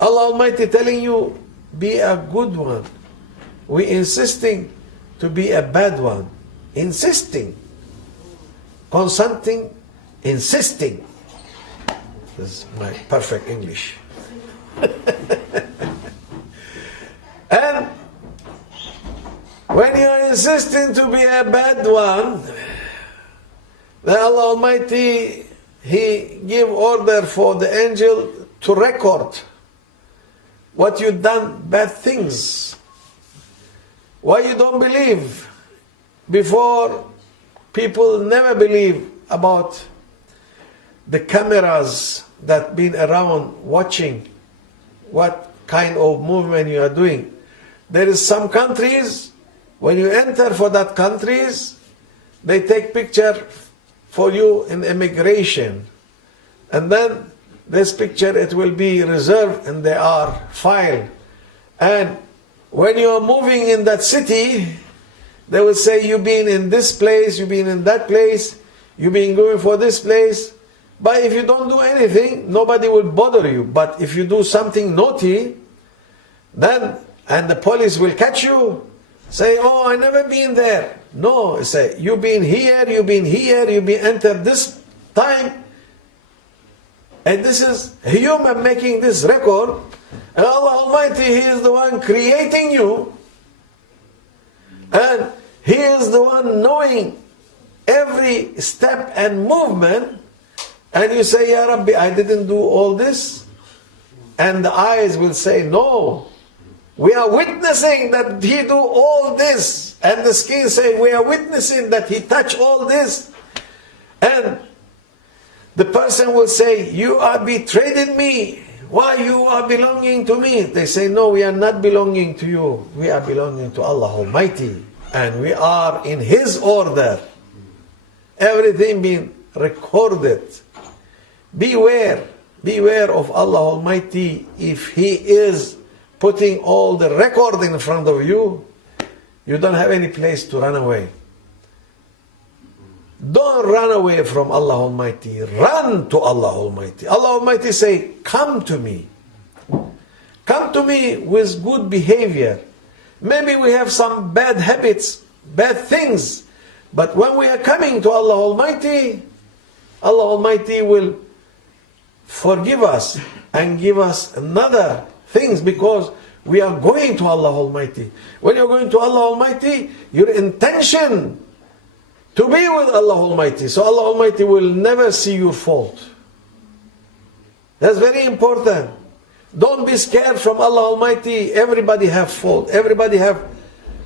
Allah Almighty telling you, be a good one. We insisting to be a bad one. Insisting. Consenting, insisting. This is my perfect English. And when you are insisting to be a bad one, then Allah Almighty, He give order for the angel to record what you done bad things. Why you don't believe? Before, people never believe about the cameras that been around watching what kind of movement you are doing. There is some countries, when you enter for that countries, they take picture for you in immigration. And then this picture, it will be reserved in their file. And when you are moving in that city, they will say, you've been in this place, you've been in that place, you've been going for this place. But if you don't do anything, nobody will bother you. But if you do something naughty, then, and the police will catch you, say, oh, I never been there. No, say, you've been here, you've been here, you've been entered this time. And this is human making this record. And Allah Almighty, He is the one creating you. And He is the one knowing every step and movement. And you say, Ya Rabbi, I didn't do all this. And the eyes will say, no. We are witnessing that He do all this. And the skin say, we are witnessing that He touch all this. And the person will say, you are betrayed me. Why you are belonging to me? They say, no, we are not belonging to you. We are belonging to Allah Almighty. And we are in His order. Everything being recorded. Beware of Allah Almighty. If He is putting all the record in front of you, you don't have any place to run away. Don't run away from Allah Almighty. Run to Allah Almighty. Allah Almighty say, come to me. Come to me with good behavior. Maybe we have some bad habits, bad things. But when we are coming to Allah Almighty, Allah Almighty will forgive us and give us another things, because we are going to Allah Almighty. When you're going to Allah Almighty, your intention to be with Allah Almighty. So Allah Almighty will never see your fault. That's very important. Don't be scared from Allah Almighty. Everybody have fault. Everybody have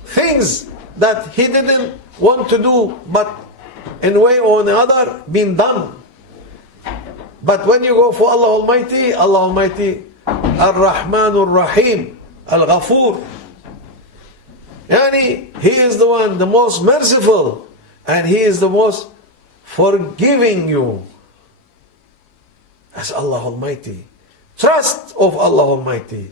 things that he didn't want to do, but in way or another been done. But when you go for Allah Almighty, Ar-Rahman Ar-Rahim, Al-Ghafur, Yani, He is the one, the most merciful, and He is the most forgiving you. As Allah Almighty. Trust of Allah Almighty.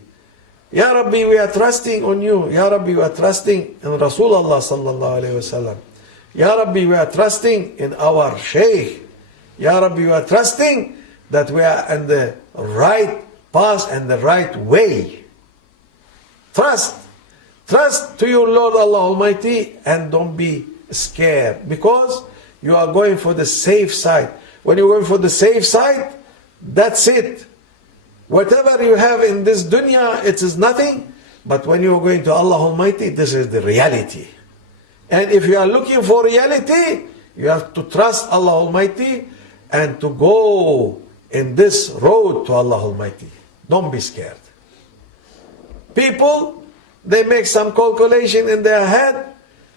Ya Rabbi, we are trusting on you. Ya Rabbi, we are trusting in Rasulullah sallallahu alayhi wa sallam. Ya Rabbi, we are trusting in our Shaykh. Ya Rabbi, we are trusting that we are in the right path and the right way. Trust. Trust to your Lord Allah Almighty, and don't be scared, because you are going for the safe side. When you're going for the safe side, that's it. Whatever you have in this dunya, it is nothing. But when you are going to Allah Almighty, this is the reality. And if you are looking for reality, you have to trust Allah Almighty and to go in this road to Allah Almighty. Don't be scared. People, they make some calculation in their head,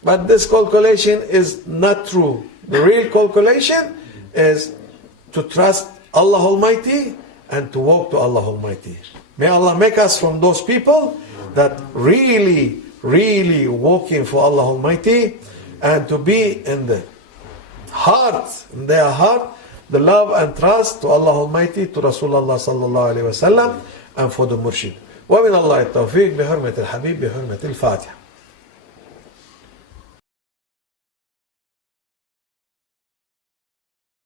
but this calculation is not true. The real calculation is to trust Allah Almighty and to walk to Allah Almighty. May Allah make us from those people that really walking for Allah Almighty, and to be in the heart, in their heart, the love and trust to Allah Almighty, to Rasulullah sallallahu alayhi wa sallam, and for the murshid. ومن الله التوفيق بحرمة الحبيب بحرمة الفاتحة.